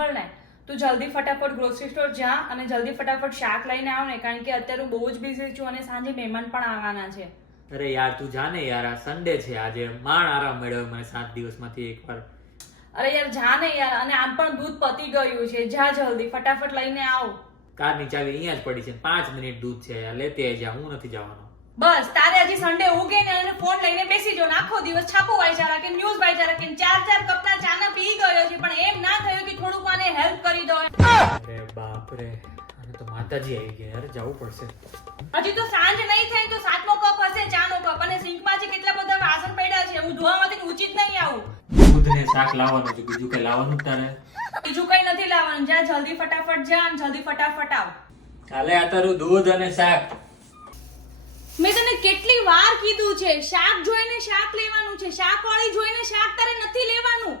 સાંભળ ને, તું જલ્દી ફટાફટ ગ્રોસરી સ્ટોર જા અને જલ્દી ફટાફટ શાક લઈને આવ ને, કારણ કે અત્યારે હું બહુ જ બિઝી છું અને સાંજે મહેમાન પણ આવવાના છે. અરે યાર તું જા ને યાર, આ સન્ડે છે, આજે માંડ આરામ મળ્યો મને 7 દિવસમાંથી એકવાર. અરે યાર જા ને યાર, અને આમ પણ દૂધ પતી ગયું છે, જા જલ્દી ફટાફટ લઈને આવ. કારની ચાવી અહીંયા જ પડી છે, 5 મિનિટ દૂધ છે યાર, લેતે જા, હું નથી જવાનો. બસ તારે હજી સન્ડે ઉગે ને અને ફોન લઈને બેસી જાવ ને આખો દિવસ છાપો વાંચ્યા રાખે, ન્યૂઝ વાંચ્યા રાખે, 4 કપના ચાના પી ગયો છે, પણ એમ ના થયું કે થોડુંક આને હેલ્પ કરી દો. અરે બાપ રે, અને તો માતાજી આવી ગયા યાર, જવું પડશે. હજી તો સાંજ નહીં થાય તો 7મો કપ હશે ચાનો કપ, અને સિંકમાં જે કેટલા બધા વાસણ પડ્યા છે, હું ધોવામાંથી ઊંચી જ નહીં આવું. દૂધ ને શાક લાવવાનું છે, બીજું કઈ લાવવાનું જ તારે? બીજું કઈ નથી લાવવાનું, જા જલ્દી ફટાફટ જા અને જલ્દી ફટાફટ આવ. કાલે આ તારું દૂધ અને શાક. મેં તને કેટલી વાર કીધું છે, શાક જોઈને શાક લેવાનું છે, શાક વાળી જોઈને શાક તારે નથી લેવાનું.